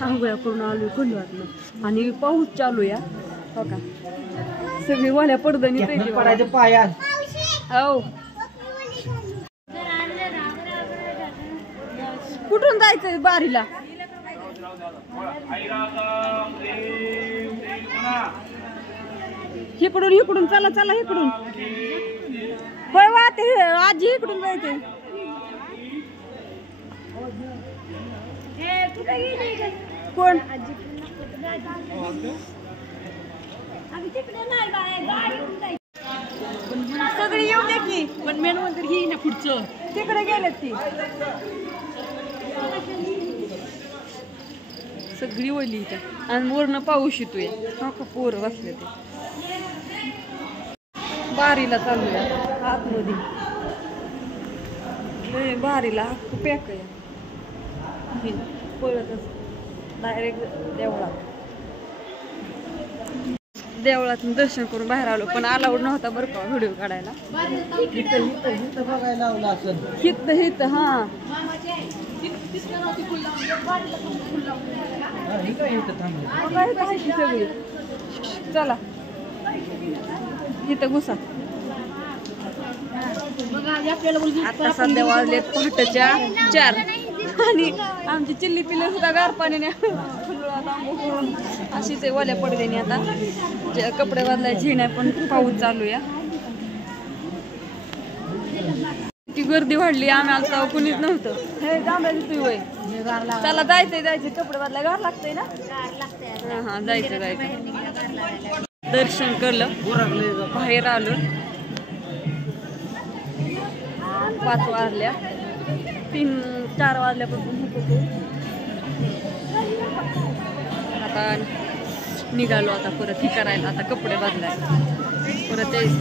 आंघोळ्या करून आलोय कुंडवातनं आणि पाऊस चालू या हो का सगळी वाल्या पडदणी पडायचे पायात हो कुठून जायचंय बारीला इकडून इकडून चला चला इकडून होय वा ते आजी इकडून जायचंय कोण सगळी येऊ दे की पण मेन मंदिर ही ना पुढचं तिकडे गेलेत ती सगळी ओली इथं आणि वरनं पाऊस येतोय हा का पोरं बसले ते बारीला चालूया आतमध्ये बारीला पॅक आहे पळतच डायरेक्ट देवळातून दर्शन करून बाहेर आलो पण अलाउड नव्हता बरं का व्हिडिओ काढायला बघायला लावला असं हित हित हा सगळी चला इथं घुसा आता सध्या वाजलेत पहाटेच्या 4 आणि आमची चिल्ली पिल्लं सुद्धा गार पाण्याने अशीच आहे ओल्या पडद्याने आता कपडे बदलायची नाही पण पाऊस चालू या ती गर्दी वाढली आम्ही आलता कुणीच नव्हतं हे जांभळ्याची वय त्याला जायचंय कपडे बदलाय गार लागतंय ना हा जायचं दर्शन केलं बाहेर आलो 5 वाजल्या 3-4 वाजल्यापासून आता निघालो आता परत ही करायला आता कपडे बदलायला परत यायचं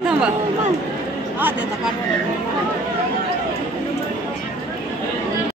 थांबा